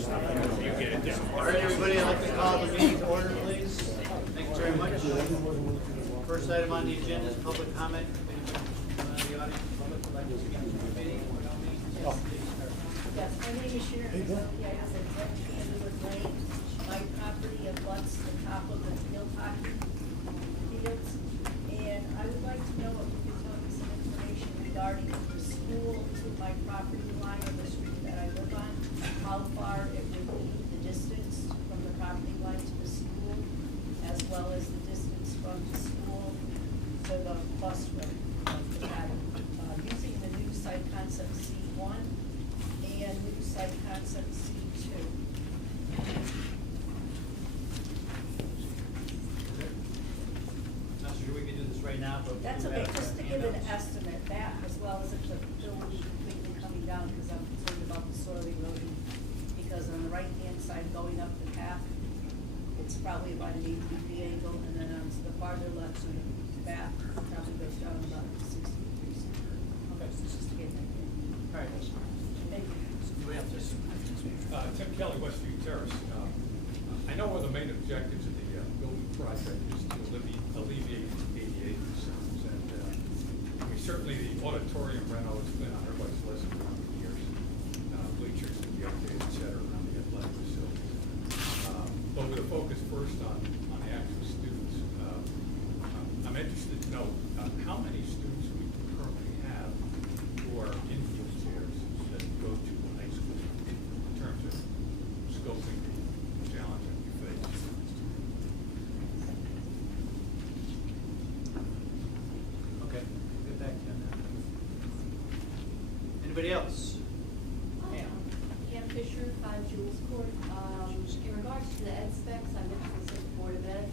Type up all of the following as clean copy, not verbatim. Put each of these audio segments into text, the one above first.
You get it down. All right, everybody, I'd like to call the meeting to order, please. Thank you very much. First item on the agenda is public comment. If anybody in the audience, public would like to speak to the committee, by all means, please start. Yes, my name is Sharon Sophia, I was at Underwood Lane. My property abuts the top of the field hockey fields. And I would like to know if you could tell me some information regarding the school to my property line or the street that I live on. How far it would be, the distance from the property line to the school, as well as the distance from the school to the bus route of the pattern. Using the new site concept C1 and new site concept C2. Not sure we can do this right now, but. That's we okay, have just to our give an handouts. estimate, that as well as if the building is completely coming down, because I'm concerned about the soil erosion. Because on the right-hand side going up the path, it's probably about an 80-degree angle, and then on the farther left, so the back probably goes down about 60 degrees. Okay, so just to get that. All right. Thank you. Do we have this? Tim Kelly, Westview Terrace. I know one of the main objectives of the building project is to alleviate ADA concerns, and we certainly, the auditorium reno has been on everybody's list for a number of years. Bleachers to be updated, et cetera, around the athletic facilities. But with a focus first on the actual students, I'm interested to know how many students we currently have who are in wheelchairs that go to high school in terms of scoping the challenge that we face. Okay, we'll get back to you on that. Anybody else? Cam Fisher, 5 Jules Court. In regards to the ed specs, I mentioned this at the Board of Ed,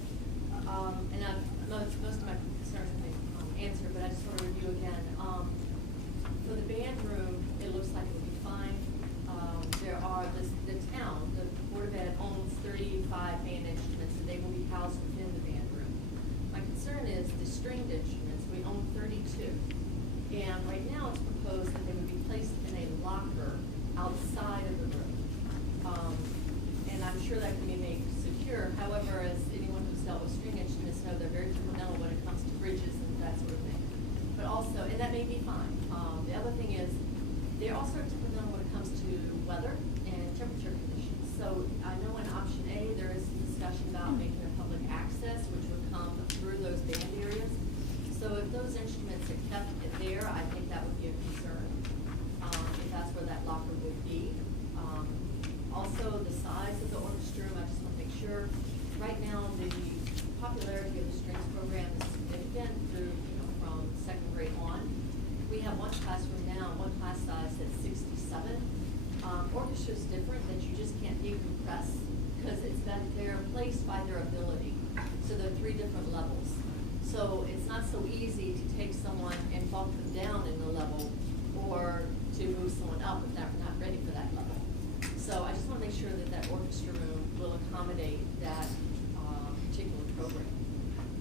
and most of my concerns have been answered, but I just want to review again. For the band room, it looks like it'll be fine. There are, the town, the Board of Ed owns 35 band instruments, and they will be housed within the band room. My concern is the stringed instruments, we own 32. And right now, it's proposed that they would be placed in a locker outside of the room. And I'm sure that can be made secure. However, as anyone who's dealt with string instruments know, they're very temperamental when it comes to bridges and that sort of thing. But also, and that may be fine. The other thing is, they're also temperamental when it comes to weather and temperature conditions. So I know in option A, there is some discussion about making a public access, which would come through those band areas. So if those instruments are kept there, I think that would be a concern, if that's where that locker would be. Also, the size of the orchestra room, I just want to make sure. Right now, the popularity of the strings program is significant through, from second grade on. We have one classroom now, one class size that's 67. Orchestra is different, that you just can't decompress because they're placed by their ability. So there are 3 different levels. So it's not so easy to take someone and bump them down in the level or to move someone up if they're not ready for that level. So I just want to make sure that that orchestra room will accommodate that particular program,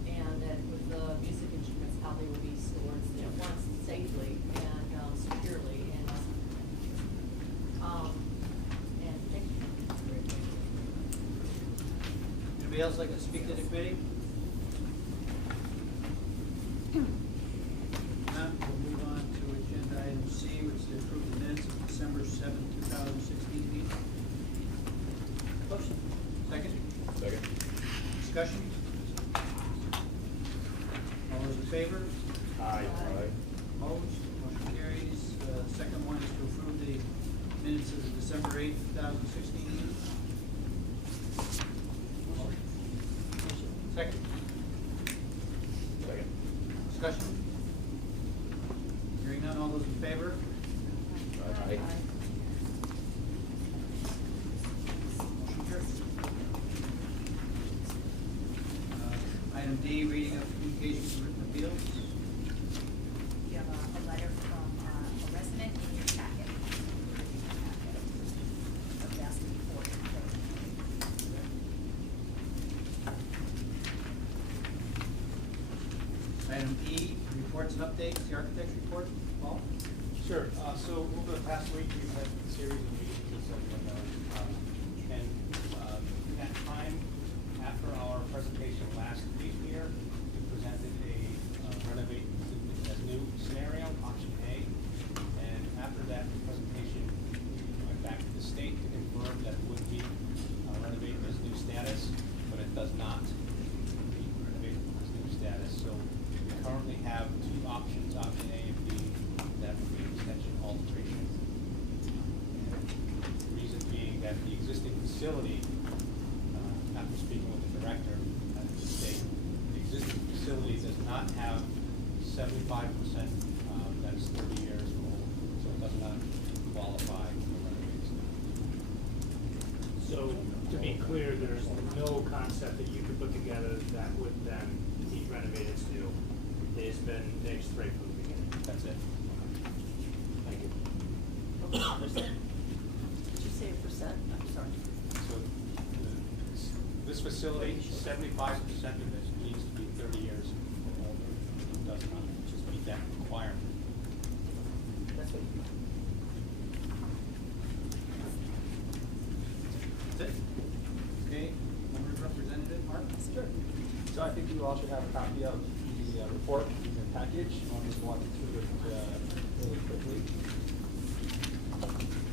and that with the music instruments, how they will be stored, once safely and securely, and thank you. Anybody else like to speak to the committee? None, we'll move on to agenda item C, which is to approve the minutes of December 7th, 2016 meeting. Motion. Second? Second. Discussion? All those in favor? Aye. Opposed? Motion carries. Second one is to approve the minutes of the December 8th, 2016 meeting. Second? Second. Discussion? Hearing none, all those in favor? Aye. Motion carries. Item D, reading of communications and written appeals. You have a letter from a resident in your packet. Of asking for it. Item E, reports and updates, the architect's report. Paul? Sure. So over the past week, we've had a series of meetings with some facility, after speaking with the director at the state, the existing facility does not have 75% that is 30 years old, so it does not qualify for renovation. So, to be clear, there's no concept that you could put together that would then be renovated to do. They've straight from the beginning. That's it. Thank you. Did you say a percent? I'm sorry. So this facility, 75% of it needs to be 30 years or older. It does not just meet that requirement. That's what you. That's it. Okay, member representative, Mark? Sure. So I think you all should have a copy of the report in your package. I'll just walk you through it really quickly.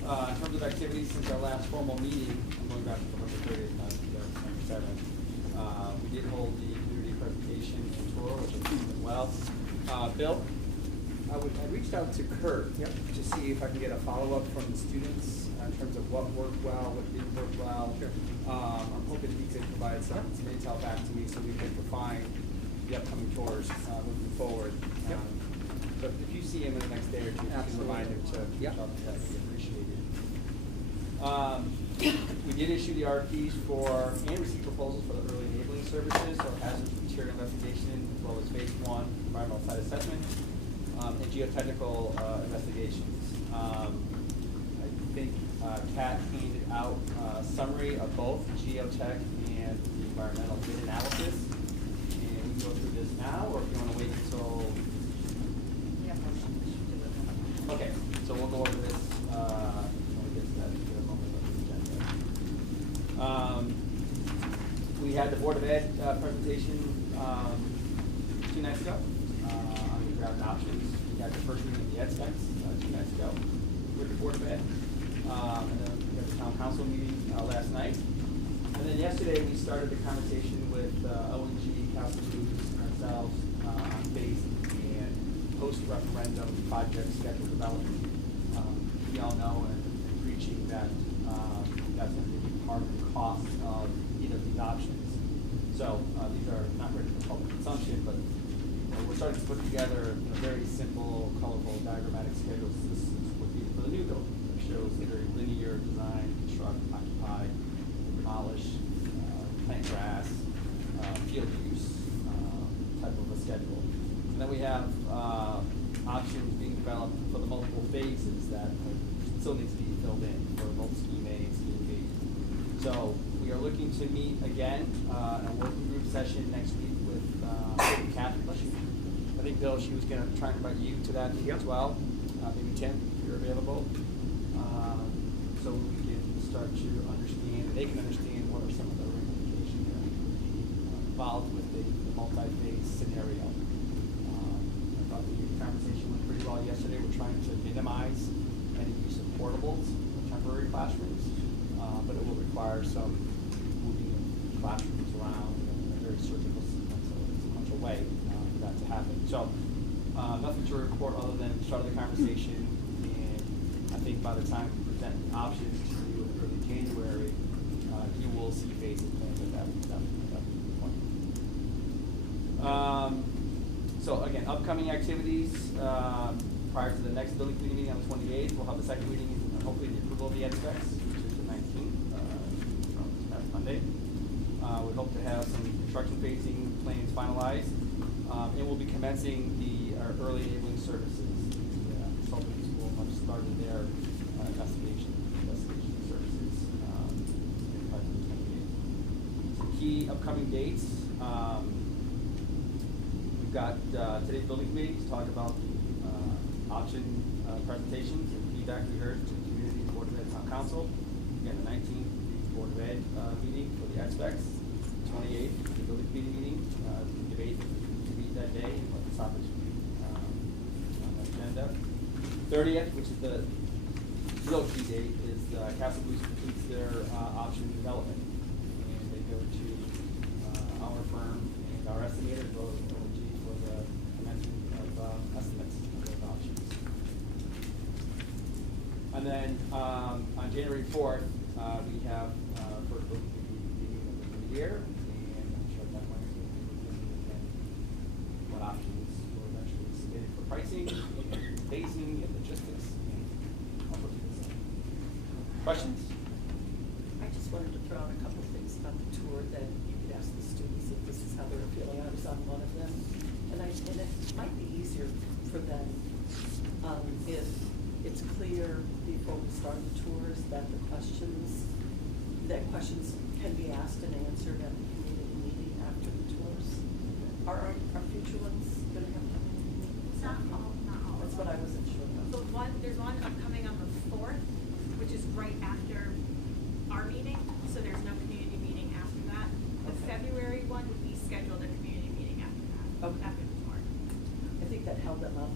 In terms of activities since our last formal meeting, I'm going back to November 30th, not December 7th. We did hold the community presentation and tour, which I think went well. Bill, I reached out to Kurt to see if I can get a follow-up from the students in terms of what worked well, what didn't work well. Sure. I'm hoping he could provide some intel back to me so we can refine the upcoming tours moving forward. Yep. But if you see him in the next day or two, you can remind him to Yep. talk to that, would be appreciated. We did issue the RFPs for and receive proposals for the early enabling services, so hazardous material investigation, as well as phase 1 environmental site assessment, and geotechnical investigations. I think Kat handed out a summary of both geotech and the environmental bid analysis. And we can go through this now, or if you want to wait until. Yeah, motion to do it. Okay, so we'll go over this when we get to that moment of the agenda. We had the Board of Ed presentation 2 nights ago on the draft options. We had the first meeting of the Ed specs 2 nights ago with the Board of Ed. And then we had the Town Council meeting last night. And then yesterday we started the conversation with ONG, Council Groups, and ourselves on phase and post-referendum project schedule development. We all know and preaching that that's going to be part of the cost of either of these options. So these are not ready for public consumption, but we're starting to put together very simple, colorful, diagrammatic schedules. This would be for the new building. It shows a very linear design, construct, occupy, demolish, plant grass, field use type of a schedule. And then we have options being developed for the multiple phases that still need to be filled in for both scheme A and scheme B. So we are looking to meet again in a working group session next week with Kathy. I think Bill, she was going to try and invite you to that meeting as well. Maybe Tim, if you're available. So we can start to understand, they can understand what are some of the ramifications that would be involved with the multi-phase scenario. I thought the conversation went pretty well yesterday. We're trying to minimize any use of portables in temporary classrooms, but it will require some moving of classrooms around in a very surgical sequential way for that to happen. So nothing to report other than start of the conversation, and I think by the time we present options to you in early January, you will see phases planned at that point. So again, upcoming activities prior to the next building committee meeting on the 28th. We'll have the second meeting and hopefully the approval of the ed specs, which is the 19th, from this past Monday. We hope to have some construction phasing plans finalized, and we'll be commencing our early enabling services. The consultants will have started their investigation services by the 28th. Some key upcoming dates. We've got today's building committee to talk about the option presentations and feedback we heard to the community and Board of Ed Town Council. Again, the 19th, the Board of Ed meeting for the expecs. 28th, the building committee meeting, debate to meet that day and what the topics will be on the agenda. 30th, which is the real key date, is Castle Blues completes their option development. And they go to our firm and our estimator, as well as OG, for the commencement of estimates of those options. And then on January 4th, we have year, and I'm sure that might be what options were eventually submitted for pricing, and phasing, and logistics, and all those things. Questions? I just wanted to throw out a couple of things about the tour that you could ask the students if this is how they were feeling. I was on one of them, and it might be easier for them if it's clear before we start the tours that questions can be asked and answered at the community meeting after the tours. Are our future ones going to have community meetings? Not all. That's what I wasn't sure about. There's one upcoming on the 4th, which is right after our meeting, so there's no community meeting after that. The Okay. February one, we scheduled a community meeting after that, Okay. after the tour. I think that held them up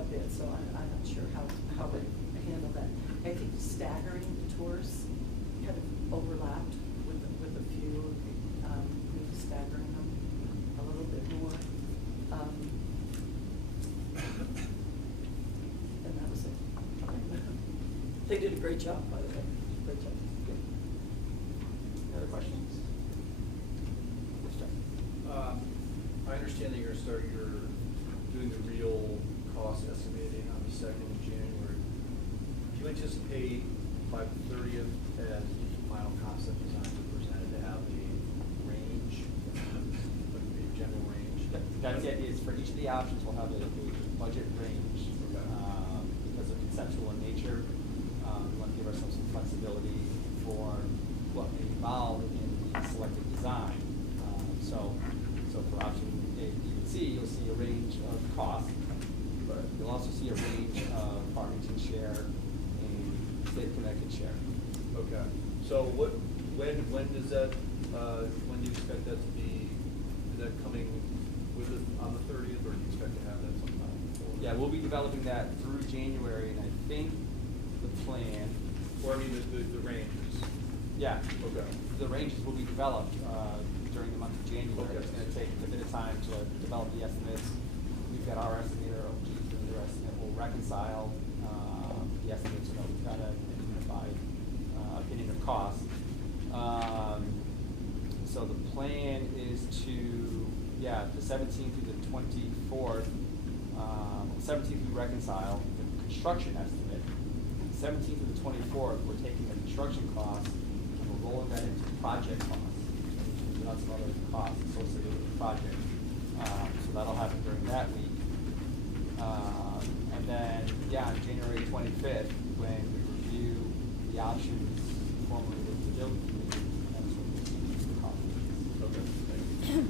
a bit, so I'm not sure how they handle that. I think staggering the tours kind of overlapped with a few, maybe staggering them a little bit more. And that was it. They did a great job, by the way. Great job. Good. Any other questions? Yes, Jeff? I understand that you're doing the real cost estimating on the 2nd of January. Do you anticipate by the 30th, as the final concept design is presented, to have a range, a general range? That's it, is for each of the options, we'll have a budget range. Okay. Because they're conceptual in nature, we want to give ourselves some flexibility for what may evolve in the selected design. So for option A, B, and C, you'll see a range of costs, but you'll also see a range of Farmington share and State of Connecticut share. Okay. So when does that, when do you expect that to be, is that coming with it on the 30th, or do you expect to have that sometime before? Yeah, we'll be developing that through January, and I think the plan. Or I mean, the ranges. Yeah. Okay. The ranges will be developed during the month of January. Okay. It's going to take a bit of time to develop the estimates. We've got our estimator, OG's doing their estimate. We'll reconcile the estimates so that we've got a unified opinion of cost. So the plan is to, the 17th through the 24th, 17th we reconcile the construction estimate. 17th through the 24th, we're taking the construction cost and we're rolling that into project costs. There's lots of other costs associated with the project. So that'll happen during that week. And then, on January 25th, when we review the options formally with the building committee, that's when we'll see the cost. Okay, thank you.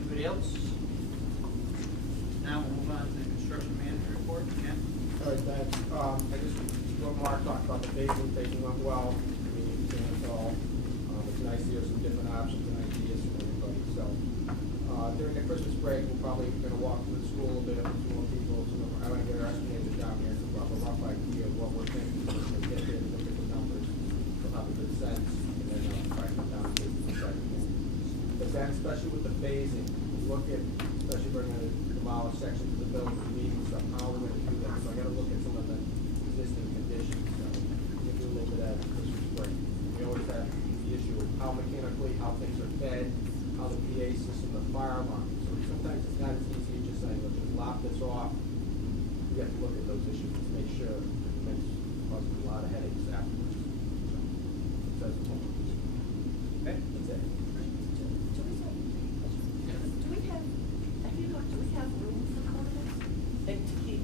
Anybody else? Now we'll move on to the construction manager report. Ken? All right, thanks. I just, what Mark talked about, the phasing went well. I mean, you can it all. It's nice to hear some different options and ideas from everybody. So, during the Christmas break, we're probably gonna walk through the school a bit with some more people. So I wanna get our estimators down here to have a rough idea of what we're thinking. So we get there and look at the numbers. We'll have a good sense, and then try to come down to the second one. But then, especially with the phasing, look at, especially if we're gonna demolish sections of the building, needing stuff, how we're gonna do that. So I gotta look at some of the existing conditions. So we'll do a little bit of that in Christmas break. We always have the issue of how mechanically, how things are fed, how the PA system, the fire alarm. So sometimes it's not as easy as just saying, let's just lop this off. We have to look at those issues to make sure it makes cause a lot of headaches afterwards. So that's the point. Okay. That's it. Do we have room for covenants? And to keep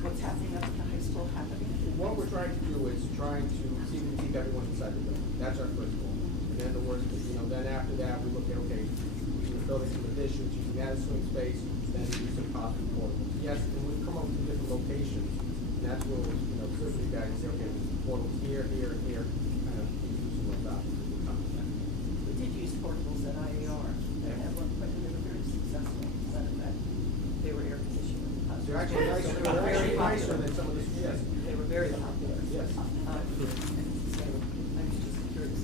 what's happening up at the high school happening? What we're trying to do is trying to see if we can keep everyone inside the building. That's our first goal. And then the worst, then after that, we look at, okay, using the building some additions, using that as swing space, then we do some possible portables. Yes, and we've come up with different locations, and that's where we're, certainly guys say, okay, portables here, here, and here, kind of use some of those options as we come to that. We did use portables at IAR, and at one point they were very successful. They were air conditioned. They're actually nicer, they're actually nicer than some of the, yes. They were very popular. Yes. So I was just curious.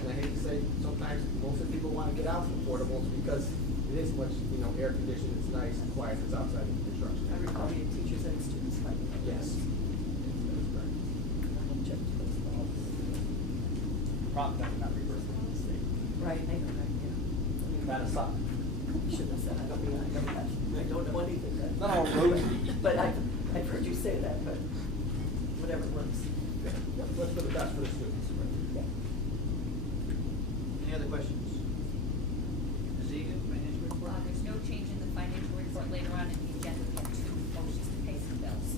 And I hate to say, sometimes most of the people want to get out from portables because it is much, air conditioned, it's nice and quiet, it's outside of the construction. I recall we had teachers and students like that. Yes. That is correct. problem that we're not reimbursing from the state. Right, I know that, yeah. That aside. You should have said, I don't know that. I don't know anything that. Not all rosy. But I've heard you say that, but whatever works. What's for the best for the students, right? Yeah. Any other questions? Ms. Egan, financial report? There's no change in the financial report. Later on in the agenda, we have 2 motions to pay some bills.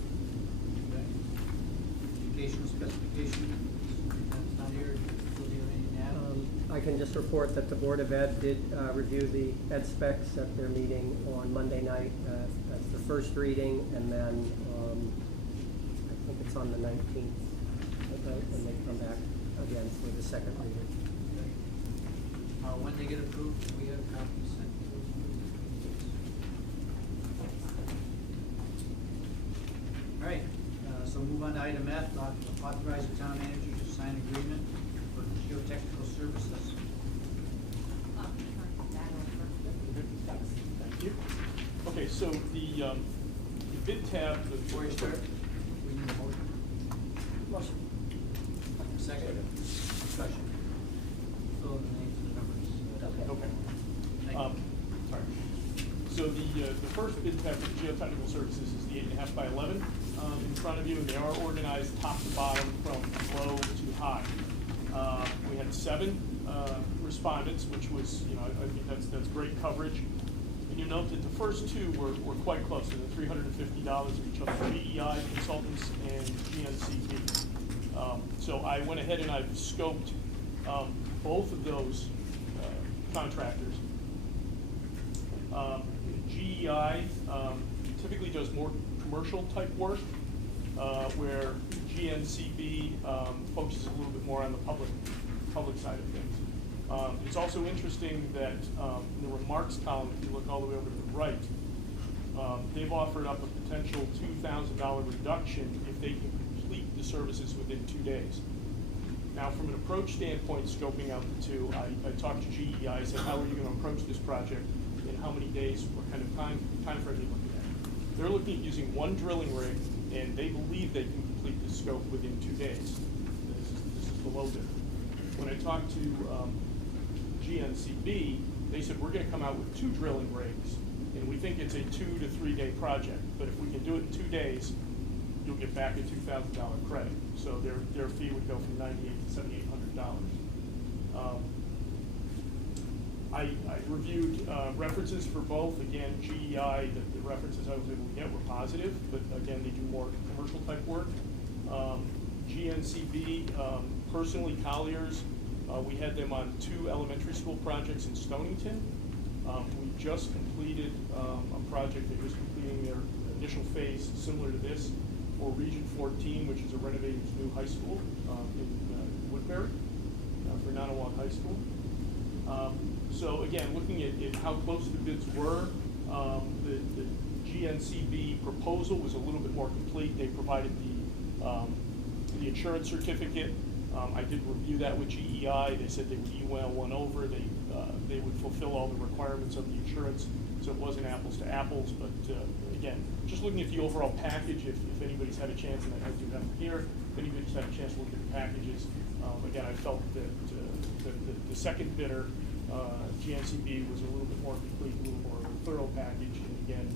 Okay. Educational specification, that's not here. Do you have anything to add? I can just report that the Board of Ed did review the ed specs at their meeting on Monday night. That's the first reading, and then I think it's on the 19th, and they come back again for the second reading. When they get approved, we have copies sent to those. All right, so move on to item F, authorize the town manager to sign agreement for geotechnical services. Thank you. Okay, so the bid tab. Before you start, we need a motion. Motion. Second. Discussion. Fill in the names and the numbers. Okay. Thank you. Sorry. So the first bid tab for the geotechnical services is the 8.5 by 11 in front of you, and they are organized top to bottom from low to high. We had 7 respondents, which was, I think that's great coverage. And you note that the first 2 were quite close to the $350 of each other, GEI Consultants and GNCB. So I went ahead and I've scoped both of those contractors. GEI typically does more commercial type work, where GNCB focuses a little bit more on the public side of things. It's also interesting that in the remarks column, if you look all the way over to the right, they've offered up a potential $2,000 reduction if they can complete the services within 2 days. Now, from an approach standpoint, scoping out the 2, I talked to GEI, I said, how are you going to approach this project, and how many days, what kind of time frame are you looking at? They're looking at using 1 drilling rig, and they believe they can complete the scope within 2 days. This is the low bidder. When I talked to GNCB, they said, we're going to come out with 2 drilling rigs, and we think it's a 2 to 3 day project, but if we can do it in 2 days, you'll get back a $2,000 credit. So their fee would go from $9,800 to $7,800. I reviewed references for both. Again, GEI, the references I was able to get were positive, but again, they do more commercial type work. GNCB, personally, Colliers, we had them on 2 elementary school projects in Stonington. We just completed a project, they're just completing their initial phase similar to this for Region 14, which is a renovated new high school in Woodbury for Nonawak High School. So again, looking at how close the bids were, the GNCB proposal was a little bit more complete. They provided the insurance certificate. I did review that with GEI. They said they would email one over. They would fulfill all the requirements of the insurance, so it wasn't apples to apples. But again, just looking at the overall package, if anybody's had a chance, and I do have it here, if anybody's had a chance to look at the packages, again, I felt that the second bidder, GNCB, was a little bit more complete, a little more thorough package. And again,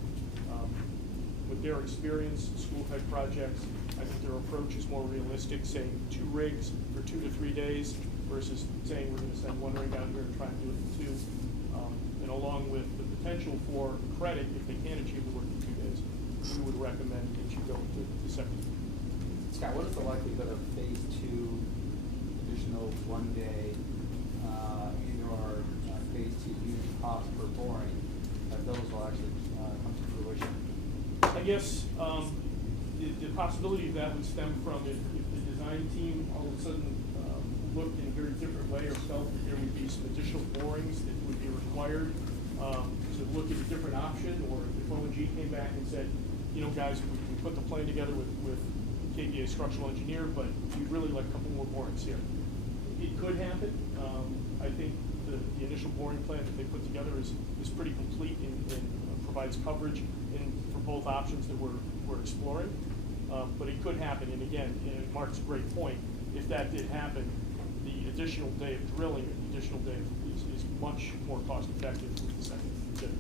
with their experience in school type projects, I think their approach is more realistic, saying 2 rigs for 2 to 3 days versus saying we're going to send 1 rig out here and try and do it in 2. And along with the potential for credit, if they can achieve the work in 2 days, we would recommend that you go with the second. Scott, what is the likelihood of phase 2 additional 1 day and/or phase 2 unit cost per boring, that those will actually come to fruition? I guess the possibility of that would stem from if the design team all of a sudden looked in a very different way or felt that there would be some additional borings that would be required to look at a different option, or if O&G came back and said, guys, we put the plan together with KBA structural engineer, but we'd really like a couple more borings here. It could happen. I think the initial boring plan that they put together is pretty complete and provides coverage for both options that we're exploring. But it could happen, and again, Mark's a great point. If that did happen, the additional day of drilling, an additional day is much more cost effective with the second bit.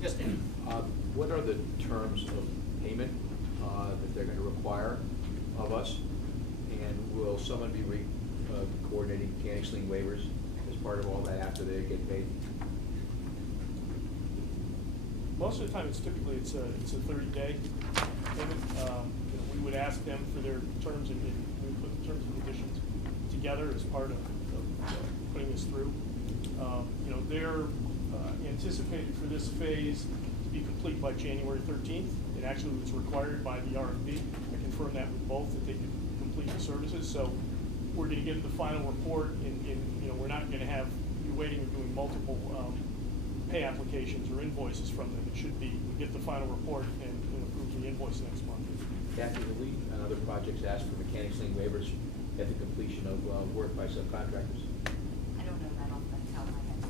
Yes, Dan? What are the terms of payment that they're going to require of us? And will someone be coordinating canceling waivers as part of all that after they get paid? Most of the time, it's a 30-day payment. We would ask them for their terms, and we would put the terms and conditions together as part of putting this through. They're anticipated for this phase to be complete by January 13th. It actually was required by the RFP. I confirmed that with both, that they could complete the services. So we're going to get the final report, and we're not going to have you waiting or doing multiple pay applications or invoices from them. It should be, we get the final report and approve the invoice next month. Kathy, have we on other projects asked for mechanics lien waivers at the completion of work by subcontractors? I don't know that off the top of my head.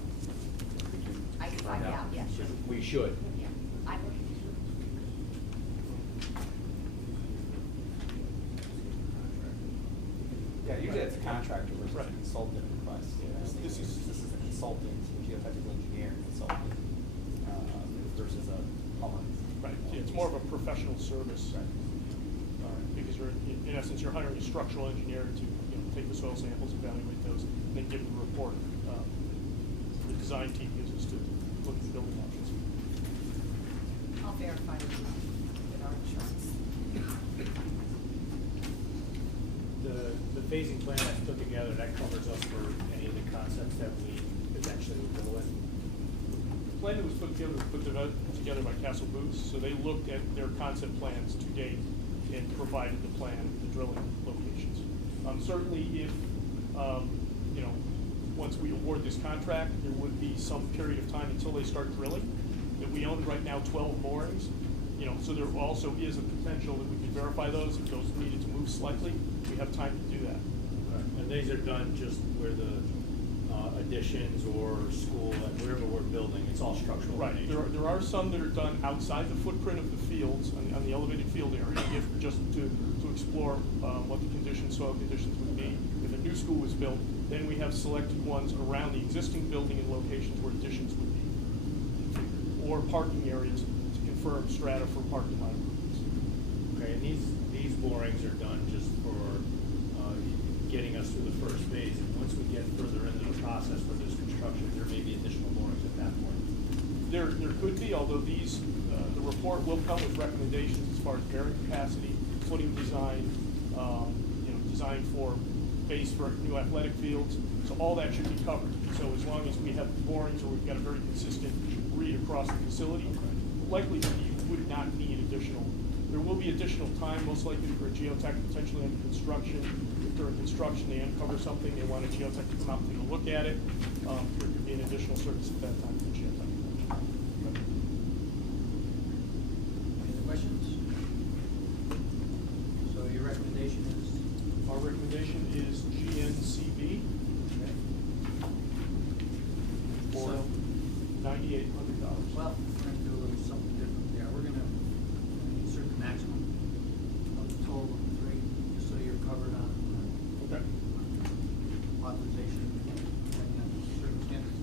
I can find out, yeah, sure. We should. Yeah, I would. Yeah, usually it's a contractor versus Right. a consultant request. This is a consultant, a geotechnical engineer consultant, versus a plumber. Right, yeah, it's more of a professional service. Right. Because you're, in essence, you're hiring a structural engineer to, take the soil samples, evaluate those, and then give the report. The design team uses to look at the building options. I'll verify with our insurance. The phasing plan that's put together, that covers us for any of the concepts that we potentially would go with. The plan that was put together by Castle Booth, so they looked at their concept plans to date and provided the plan, the drilling locations. Certainly if, once we award this contract, there would be some period of time until they start drilling. That we own right now 12 moorings, so there also is a potential that we can verify those. If those needed to move slightly, we have time to do that. And these are done just where the additions or school, and wherever we're building, it's all structural. Right, there are some that are done outside the footprint of the fields, on the elevated field area, just to explore what the soil conditions would be. If a new school was built, then we have selected ones around the existing building and locations where additions would be, or parking areas to confirm strata for parking lot improvements. Okay, and these borings are done just for getting us through the first phase, and once we get further into the process for this construction, there may be additional borings at that point. There could be, although these, the report will come with recommendations as far as bearing capacity, footing design, design for base for new athletic fields. So all that should be covered. So as long as we have borings or we've got a very consistent read across the facility, likely you would not need additional. There will be additional time, most likely for a geotech potentially under construction. If during construction they uncover something, they want a geotech to come out and take a look at it. There could be an additional service at that time for the geotech. Any other questions? So your recommendation is? Our recommendation is GNCB for So- $9,800. Well, we're gonna do a little something different there. We're gonna insert the maximum of the total of the three, just so you're covered on Okay. authorization depending on circumstances.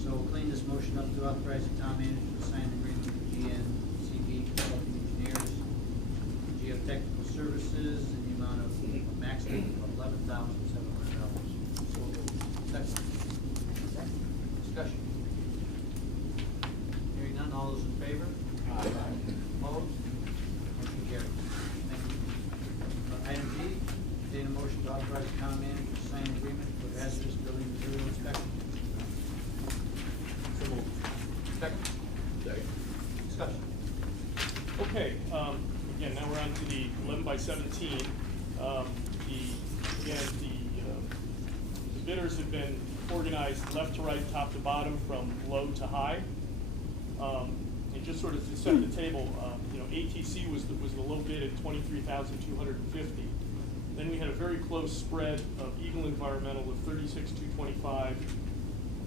So we'll clean this motion up to authorize the town manager to sign the agreement with GNCB Consulting Engineers, geotechnical services in the amount of a maximum of $11,700. So second. Discussion. Hearing none, all those in favor? Aye. Opposed? Motion carries. Thank you. Item G, entertain a motion to authorize the town manager to sign an agreement for hazardous building material inspection. So moved. Second. Discussion. Okay, again, now we're on to the 11x17. The bidders have been organized left to right, top to bottom, from low to high. And just sort of to set the table, ATC was the low bid at $23,250. Then we had a very close spread of Eagle Environmental with $36,225,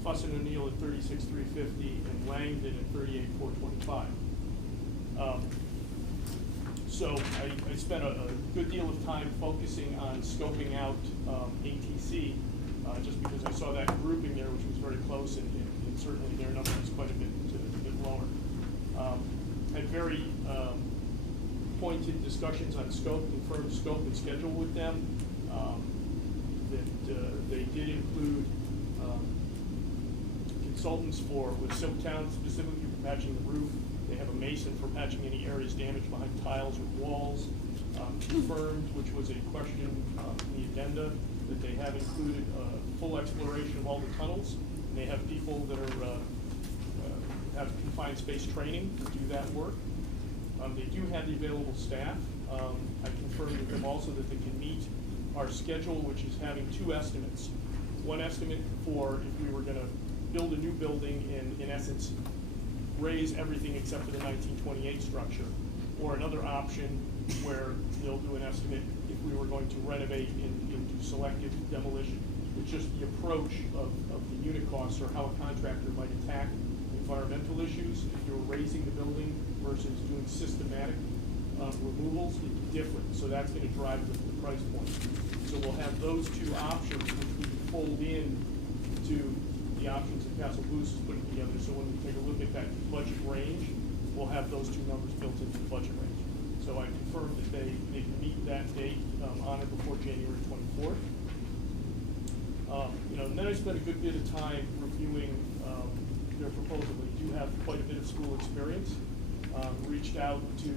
Fuss and O'Neill at 36,350, and Langdon at 38,425. So I spent a good deal of time focusing on scoping out ATC, just because I saw that grouping there, which was very close, and certainly their number is quite a bit lower. Had very pointed discussions on scope, confirmed scope and schedule with them. That they did include consultants with Silktown specifically for patching the roof. They have a mason for patching any areas damaged behind tiles or walls. Confirmed, which was a question in the addenda, that they have included full exploration of all the tunnels. And they have people that are have confined space training to do that work. They do have the available staff. I confirmed with them also that they can meet our schedule, which is having two estimates. One estimate for if we were going to build a new building and, in essence, raise everything except for the 1928 structure, or another option where they'll do an estimate if we were going to renovate and do selective demolition. It's just the approach of the unit costs or how a contractor might attack environmental issues. If you're raising the building versus doing systematic removals, it's different. So that's going to drive the price point. So we'll have those two options, which we can fold in to the options that Castle Boost is putting together. So when we take a look at that budget range, we'll have those two numbers built into the budget range. So I confirmed that they can meet that date on or before January 24th. And then I spent a good bit of time reviewing their proposal. They do have quite a bit of school experience. Reached out to,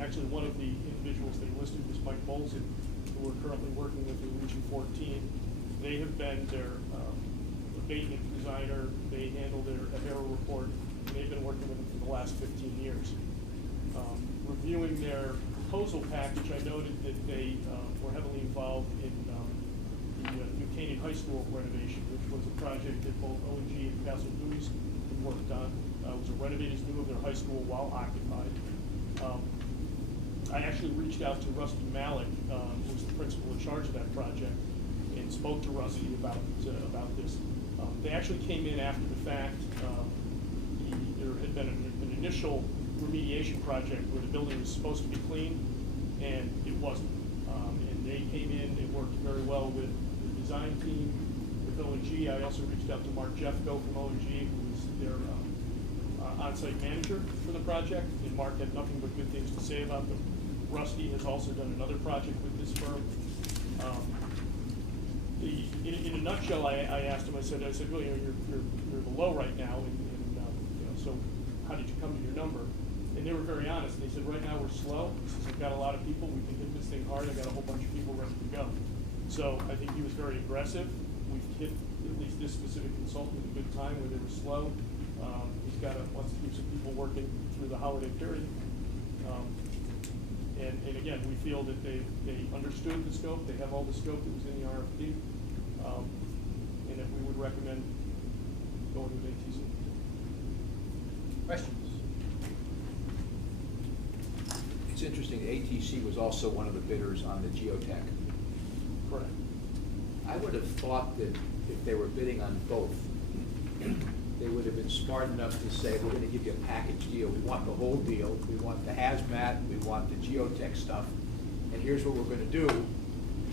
actually one of the individuals they listed was Mike Molson, who we're currently working with in Region 14. They have been their abatement designer. They handle their AHERO report, and they've been working with them for the last 15 years. Reviewing their proposal package, I noted that they were heavily involved in the New Canaan High School renovation, which was a project that both O&G and Castle Booze had worked on. It was a renovated view of their high school while occupied. I actually reached out to Rusty Malik, who was the principal in charge of that project, and spoke to Rusty about this. They actually came in after the fact. There had been an initial remediation project where the building was supposed to be clean, and it wasn't. And they came in and worked very well with the design team, with O&G. I also reached out to Mark Jeffco from O&G, who was their on-site manager for the project, and Mark had nothing but good things to say about them. Rusty has also done another project with this firm. In a nutshell, I asked him. I said, well, you're below right now, and so how did you come to your number? And they were very honest. They said, right now we're slow. He says, I've got a lot of people. We can hit this thing hard. I got a whole bunch of people ready to go. So I think he was very aggressive. We've hit at least this specific consultant at a good time where they were slow. He's wants to keep some people working through the holiday period. And again, we feel that they understood the scope. They have all the scope that was in the RFP, and that we would recommend going with ATC. Questions? It's interesting, ATC was also one of the bidders on the geotech. Correct. I would have thought that if they were bidding on both, they would have been smart enough to say, we're going to give you a package deal. We want the whole deal. We want the hazmat. We want the geotech stuff. And here's what we're going to do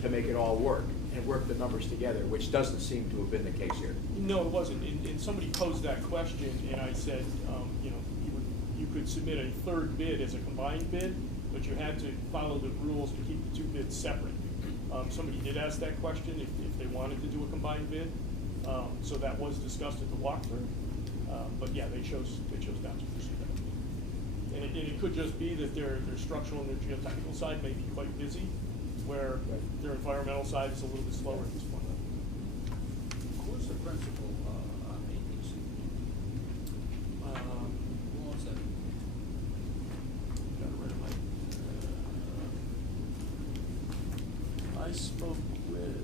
to make it all work and work the numbers together, which doesn't seem to have been the case here. No, it wasn't. And somebody posed that question, and I said, you could submit a third bid as a combined bid, but you had to follow the rules to keep the two bids separate. Somebody did ask that question if they wanted to do a combined bid. So that was discussed at the walkthrough, but yeah, they chose not to pursue that. And it could just be that their structural and their geotechnical side may be quite busy, where their environmental side is a little bit slower at this point. Who's the principal on ATC? Who owns that? Got it right in my, I spoke with.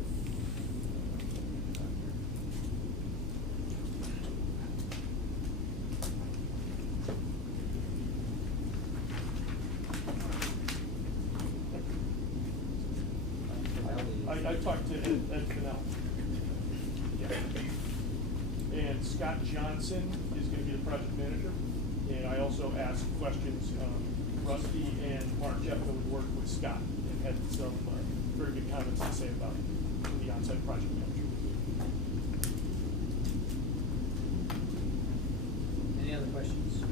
I talked to Ed Fennell. Yeah. And Scott Johnson is going to be the project manager. And I also asked questions. Rusty and Mark Jeffco would work with Scott and had some very good comments to say about the on-site project manager. Any other questions?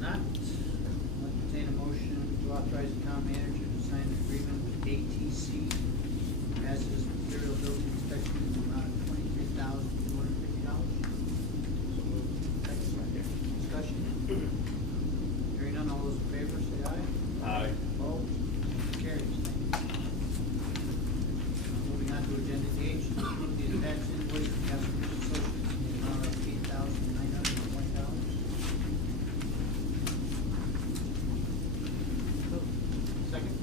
Not, I'll entertain a motion to authorize the town manager to sign an agreement with ATC hazardous material building inspection in the amount of $23,250. Discussion? Hearing none, all those in favor say aye. Aye. Opposed? Carries. Thank you. Moving on to agenda H, to approve the attached invoice from Castleberry Associates in the amount of $8,920. Second?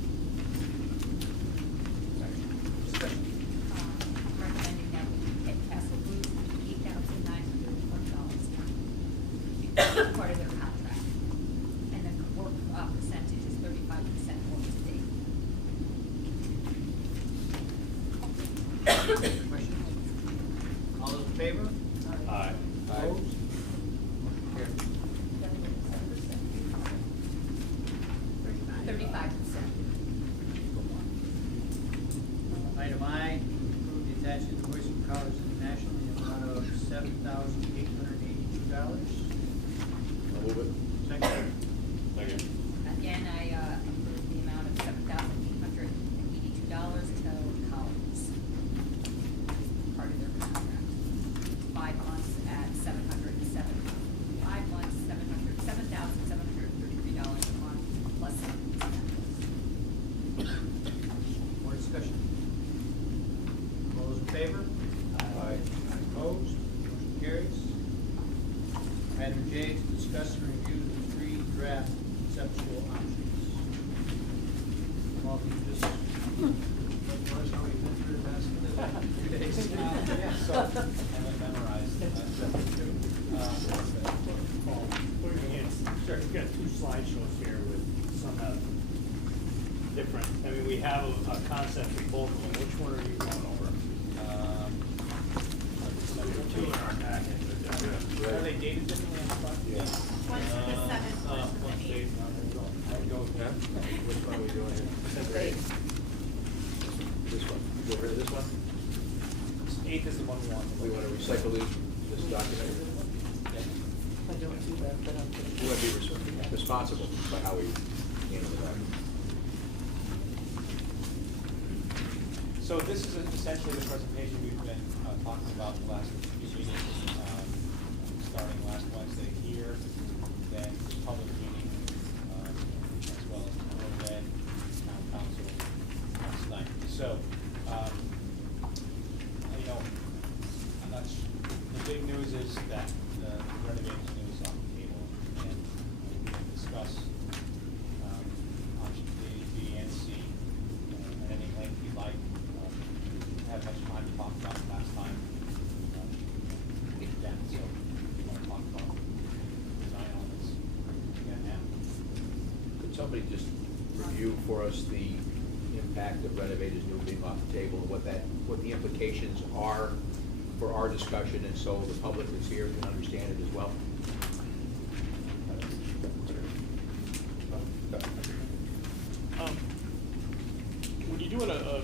Discussion? Recommending that we get Castle Booth $8,920. Part of their contract. And the work percentage is 35% work to date. Questions? All those in favor? Aye. Opposed? Carries. 35%. Item I, approve the attached invoice from Colors International in the amount of $7,882. Move it. Second? Second. Again, I approve the amount of $7,882 to Collins. Part of their contract. 5 months at $7,733 a month plus some incentives. More discussion? All those in favor? Aye. Opposed? Motion carries. Item J, to discuss and review the 3 draft conceptual options. Well, you just, let us know you've been through the past 2 days. So, I memorized. Sure, we've got 2 slideshows here with some different, I mean, we have a concept for both of them. Which one are you going over? There are 2 in our packet. Are they dated differently on the front? Yeah. One's for the 7th, one's for One's the dated 8th. on there. I'd go with that. Which one are we doing here? Great. This one. Go rid of this one? 8th is the one we want. We want to recycle this document? I don't do that, but I'm. We want to be responsible by how we handle the document. So this is essentially the presentation we've been talking about the last few meetings, starting last Wednesday here, then public meeting, as well as the Board of Ed, Town Council last night. So, you know, the big news is that the renovation news on the table, and we can discuss option A, B, and C at any length you'd like. Have much time to talk about it last time. Again, so we want to talk about design elements again now. Could somebody just review for us the impact of renovators new being off the table, and what the implications are for our discussion, and so the public that's here can understand it as well? When you're doing a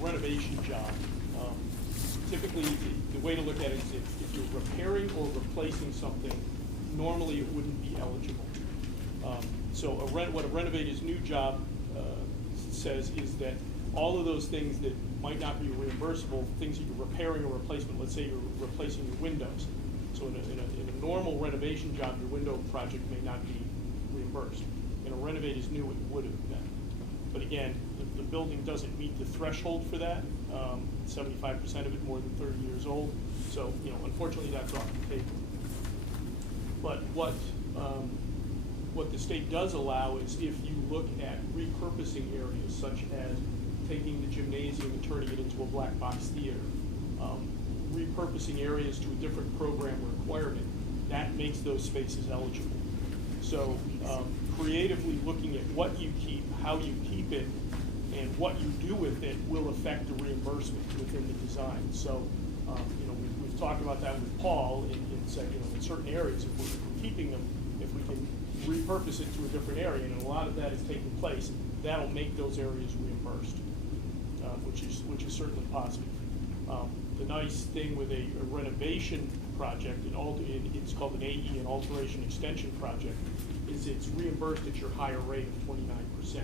renovation job, typically the way to look at it is if you're repairing or replacing something, normally it wouldn't be eligible. So what a renovator's new job says is that all of those things that might not be reimbursable, things that you're repairing or replacement, let's say you're replacing your windows. So in a normal renovation job, your window project may not be reimbursed. In a renovator's new, it would have been. But again, the building doesn't meet the threshold for that. 75% of it more than 30 years old. So, you know, unfortunately, that's off the table. But what the state does allow is if you look at repurposing areas, such as taking the gymnasium and turning it into a black box theater, repurposing areas to a different program requirement, that makes those spaces eligible. So creatively looking at what you keep, how you keep it, and what you do with it will affect the reimbursement within the design. So You know, we've talked about that with Paul and said, you know, in certain areas, if we're keeping them, if we can repurpose it to a different area, and a lot of that is taking place, that'll make those areas reimbursed, which is certainly positive. The nice thing with a renovation project, it's called an AE, an alteration extension project, is it's reimbursed at your higher rate of 29%.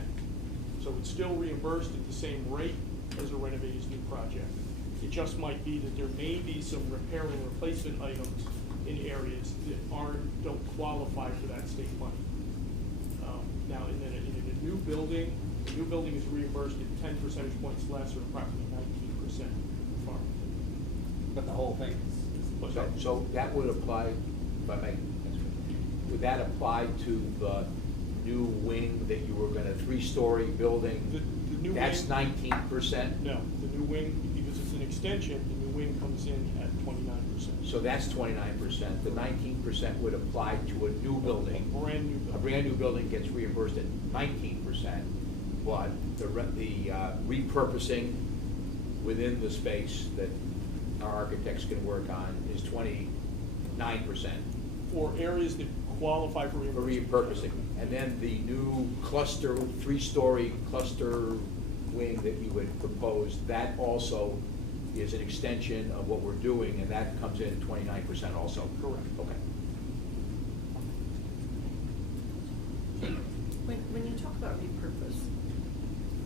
So it's still reimbursed at the same rate as a renovated new project. It just might be that there may be some repair and replacement items in areas that don't qualify for that state money. Now, in a new building, the new building is reimbursed at 10 percentage points less, or approximately 19% for Farmington. But the whole thing is. So that would apply, if I may, would that apply to the new wing that you were gonna, 3-story building? The new That's wing, 19%? No, the new wing, because it's an extension, the new wing comes in at 29%. So that's 29%. The 19% would apply to a new building. A brand new building. A brand new building gets reimbursed at 19%, but the repurposing within the space that our architects can work on is 29%. For areas that qualify for For reimbursement. repurposing. And then the new cluster, 3-story cluster wing that you would propose, that also is an extension of what we're doing, and that comes in at 29% also? Correct. Okay. When you talk about repurpose,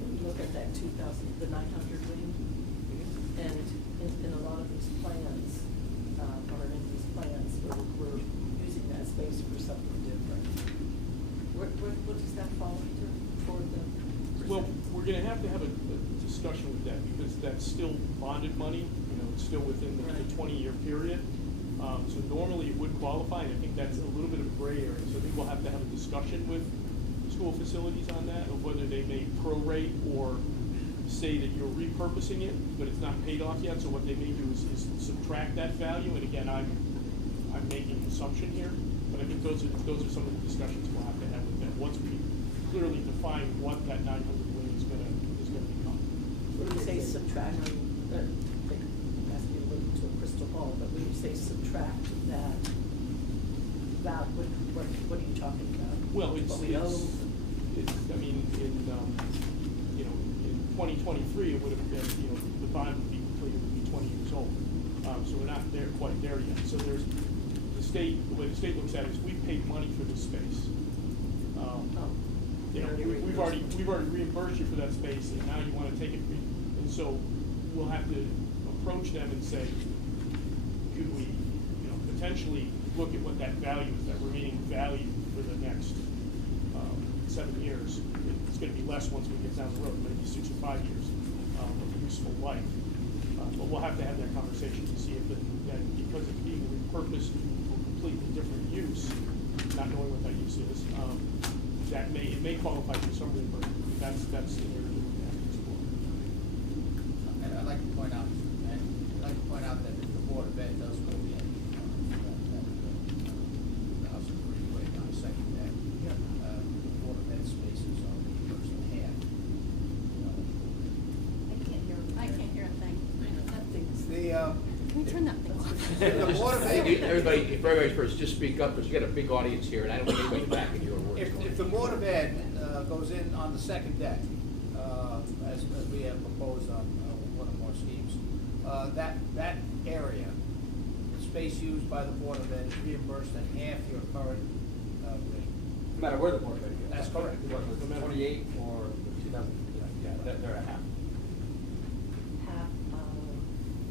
when you look at that 2,000, the 900 wing, and in a lot of these plans, or in these plans, we're using that space for something different. What does that fall into for the? Well, we're gonna have to have a discussion with that, because that's still bonded money, you know, it's still within the 20-year period. So normally it would qualify, and I think that's a little bit of a gray area, so I think we'll have to have a discussion with school facilities on that, of whether they may prorate or say that you're repurposing it, but it's not paid off yet, so what they may do is subtract that value, and again, I'm making an assumption here, but I think those are some of the discussions we'll have to have with them, once we clearly define what that 900 wing is gonna become. When you say subtract, I think I'm asking you to look into a crystal ball, but when you say subtract that, what are you talking about? Well, I mean, in 2023, it would have been, you know, the bond would be completed, would be 20 years old. So we're not quite there yet. So there's the way the state looks at it is we've paid money for this space. You know, we've already reimbursed you for that space, and now you want to take it, and so we'll have to approach them and say, could we, you know, potentially look at what that value is, that remaining value for the next 7 years. It's going to be less once we get down the road, maybe 6 or 5 years of useful life. But we'll have to have that conversation to see if that because it's being repurposed to a completely different use, not knowing what that use is, it may qualify for some reimbursement. That's the area that we have to explore. And I'd like to point out that if the Board of Ed does go in, the house is pretty quick on the second deck. The Board of Ed spaces are reimbursed in half. I can't hear a thing. Can we turn that thing off? The Board of Ed. Everybody first, just speak up, because you got a big audience here, and I don't want anybody back in your words. If the Board of Ed goes in on the second deck, as we have proposed on one or more schemes, that area, the space used by the Board of Ed is reimbursed at half your current rate. No matter where the Board of Ed goes. That's correct. Whether it's 28 or 2000, yeah, they're at half.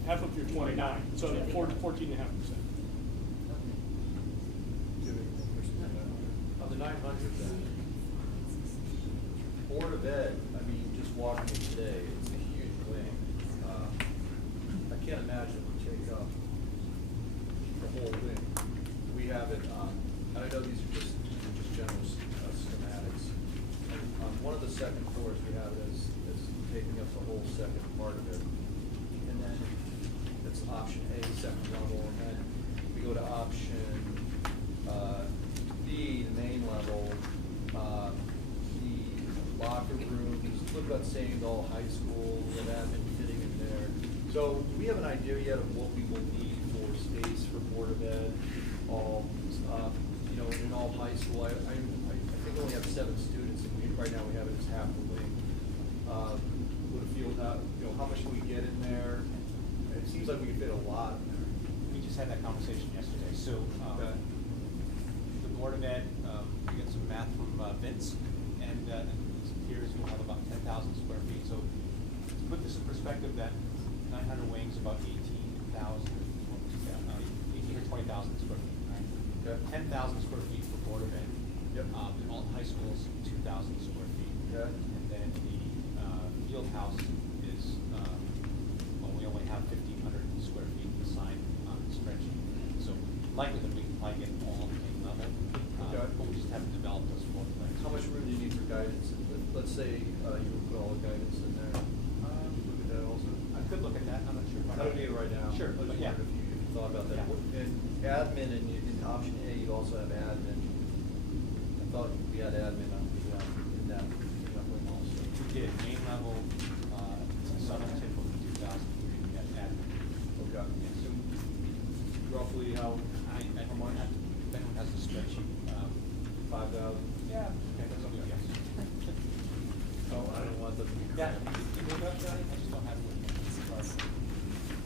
Half of your 29, so 14.5%. On the 900 then, Board of Ed, I mean, just walking it today, it's a huge wing. I can't imagine it would take up the whole wing. We have it, and I know these are just general schematics. And on one of the second floors, we have it as taking up the whole second part of it. And then it's option A, second level, and then we go to option B, the main level, the locker rooms, look about saying all high school, that have been fitting in there. So, do we have an idea yet of what we will need for space for Board of Ed? You know, in all high school, I think we only have 7 students, and right now we have it as half the wing. Would it feel, you know, how much can we get in there? It seems like we could fit a lot in there. We just had that conversation yesterday, so, Okay. the Board of Ed, we got some math from Vince, and here's, we'll have about 10,000 square feet, so to put this in perspective, that 900 wings, about 18,000, 18 or 20,000 square feet, right? Okay. 10,000 square feet for Board of Ed. Yep. In all high schools, 2,000 square feet. Okay. And then the field house is, well, we only have 1,500 square feet assigned on the spreadsheet. So likely that we can probably get all on the same level, Okay. but we just haven't developed those floor plans. How much room do you need for guidance? Let's say you would put all the guidance in there. Look at that also. I could look at that, I'm not sure. I don't need it right now. Sure, I but just yeah. wondered if you thought about that. Yeah. And admin, in option A, you also have admin. I thought we had admin on the, in that wing also. We did main level, southern tip of 2,000, we got admin. Okay. Yeah, so Roughly how I don't want to, if anyone has the spreadsheet, 5,000? yeah, okay, that's okay, yes. Oh, I don't want them to be Yeah, cramped. you look up, Johnny? I just don't have it with me.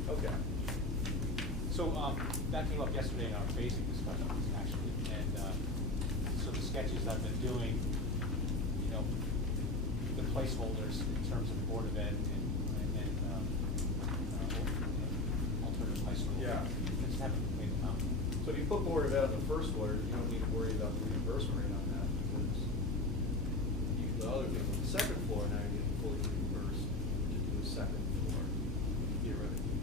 Okay. So, that came up yesterday in our basic discussions, actually, and, so the sketches I've been doing, you know, the placeholders in terms of Board of Ed and alternative high school. Yeah. I just haven't made them out. So if you put Board of Ed on the first order, you don't need to worry about the reimbursement rate on that, because the other thing, on the second floor, now you're getting fully reimbursed to do a second floor, theoretically.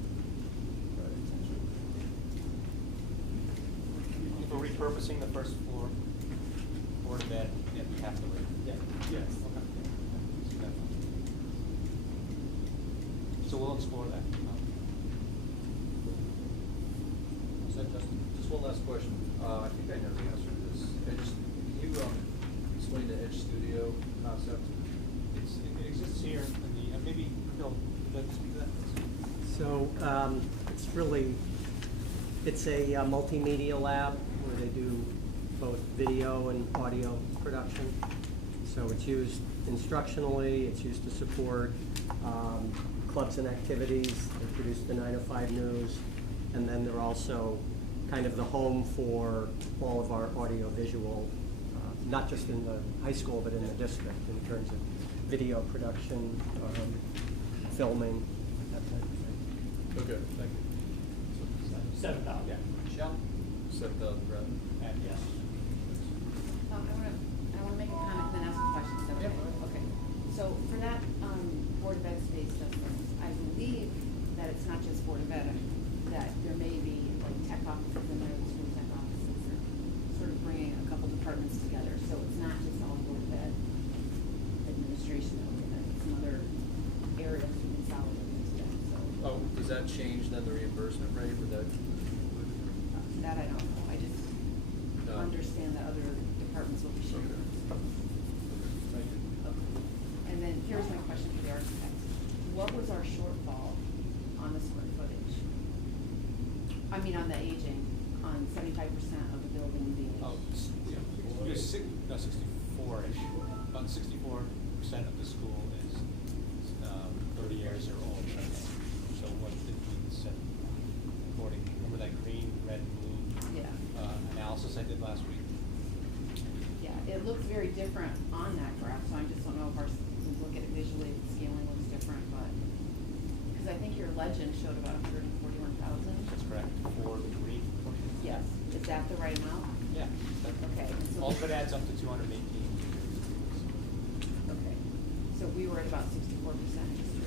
If we're repurposing the first floor, Board of Ed, yeah, we have to wait. Yeah. Yes. Okay. So we'll explore that. Is that just one last question? I think I know the answer to this. Can you explain the Edge Studio concept? It exists here, and maybe, Bill, would you speak to that, please? So it's a multimedia lab where they do both video and audio production. So it's used instructionally, it's used to support clubs and activities. They produce the 9 to 5 news, and then they're also kind of the home for all of our audio-visual, not just in the high school, but in the district in terms of video production, filming, that type of thing. Okay, thank you. 7,000. Yeah. Michelle? 7,000, Brad. And yes. I wanna make a comment and then ask a question, is that okay? Okay, so for that, Board of Ed space systems, I believe that it's not just Board of Ed, that there may be like tech offices in there, school tech offices, or sort of bringing a couple departments together, so it's not just all Board of Ed administration, that some other areas to consolidate instead, so. Oh, does that change then the reimbursement rate? Would that? That I don't know, I just No. understand that other departments will be sharing. Thank you. And then here's my question for the architect. What was our shortfall on the square footage? I mean, on the aging, on 75% of the building being. Oh, yeah, it was 64-ish, about 64% of the school is 30 years or older. So what did we set, according, remember that green, red, blue Yeah. Analysis I did last week? Yeah, it looks very different on that graph, so I just don't know if we look at it visually, the scaling looks different, but, because I think your legend showed about 141,000. That's correct, for the green portion? Yes, is that the right amount? Yeah. Okay. and so- All of it adds up to 218. Okay, so we were at about 64% just